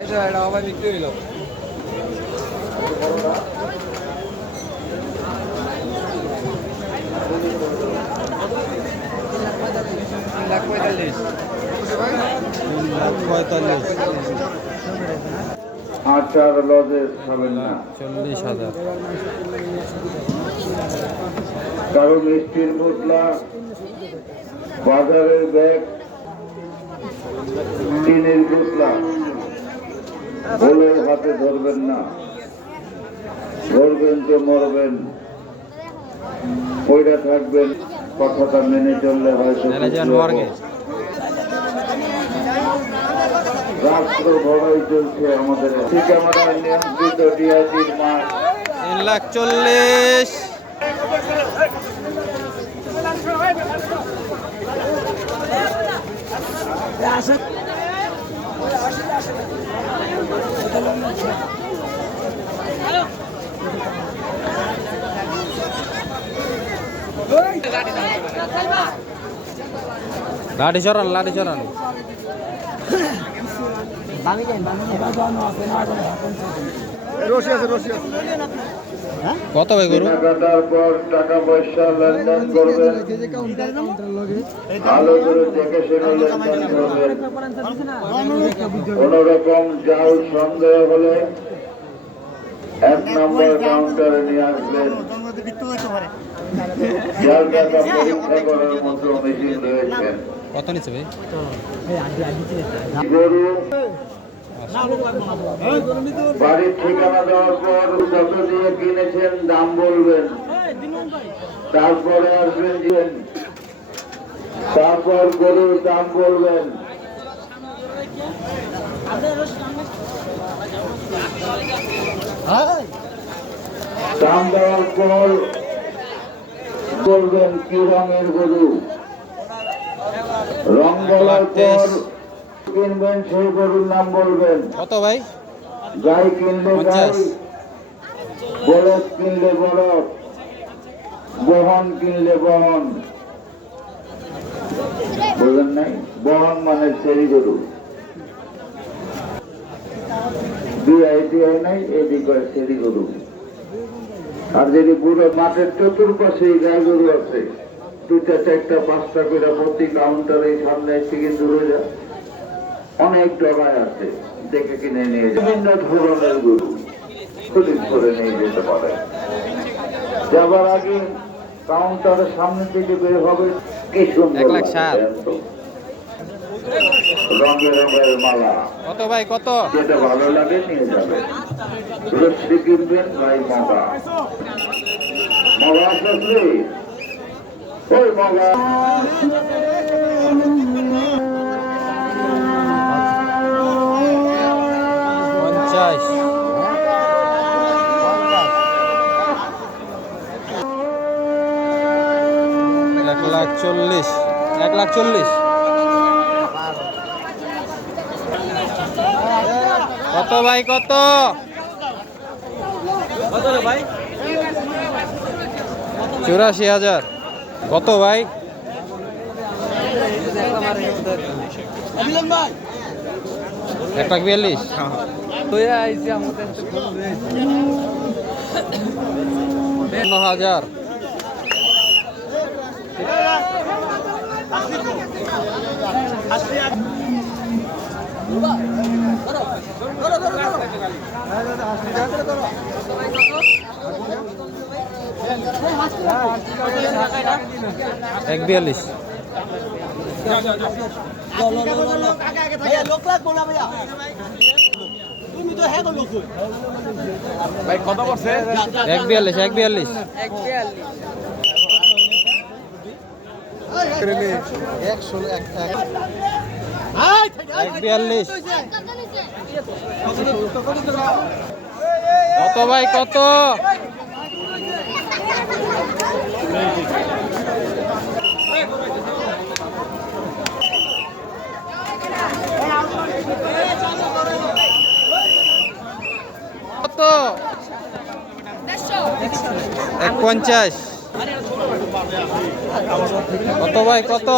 এটা আবার বিক্রি হইল। লাখ 45 আচার লজে খাবেন না, 40,000 কারো মিষ্টির বোতলা, বাজারের ব্যাগ, টিনের বোতলা বলে হাতে ধরবেন না, ধরবেন তো মরবেন। ওইটা থাকবেন, কথাটা মেনে চললে হয়তো রাষ্ট্র বড়ই চলছে আমাদের। ঠিকামারা নিয়ন্ত্রিত ডিআইটির মাঠ 3,40,000 লাঠি চড়ান কত ভাই গরু? কেনাকাটার পর টাকা পয়সা লেনদেন করবেন, ভালো করে দেখে শুনে লেনদেন করবেন। কোন রকম জাল সন্দেহ হলে 1 নম্বর কাউন্টারে নিয়ে আসবেন। জাল টাকা পরীক্ষা করার মতো মেশিন রয়েছে। কত নিচ্ছে ভাই? গরু বাড়ির ঠিকানা দেওয়ার পর কত দিয়ে কিনেছেন দাম বলবেন, তারপরে আসবেন দিবেন, তারপর গরুর দাম বলবেন। দাম দেওয়ার পর বলবেন কি রঙের গরু, রং বলার পর কিনবেন সেই গরুর নাম বলবেন। কত ভাই? গাই কিনলে গাই, 50 বলদ কিনলে বলদ, বহন কিনলে বহন। বললেন নাই? বহন মানে সেরি গরু। নাই এদিক সেরি গরু। আর যদি পুরো মাঠের চতুর্পাশে গাই গরু আছে, 2টা 4টা 5টা করে প্রতি কাউন্টারে সামনে থেকে দূরে যায়, অনেক ডগায় আছে, দেখে কিনে নিয়ে যায়। বিভিন্ন ধরনের গরু খরিদ করে নিয়ে যেতে পারে। যাবার আগে কাউন্টারের সামনে থেকে বের হবে, কি সুন্দর 1,60,000 রঙের রঙের মালা। কত ভাই কত? যেটা ভালো লাগে নিয়ে যাবে। রশ্মি কিনবেন ভাই মগা, মগা আসলে ওই মগা। 50 1,40,000 1,40,000 কত ভাই কত? কত রে ভাই? 84,000 কত ভাই? 1,42,000 তুই আইছি আমাদের 9,000 1,42 ভাই কত করছে? 1,42 1,42 1,42 কত ভাই কত? কত? 1,50 কত ভাই কত?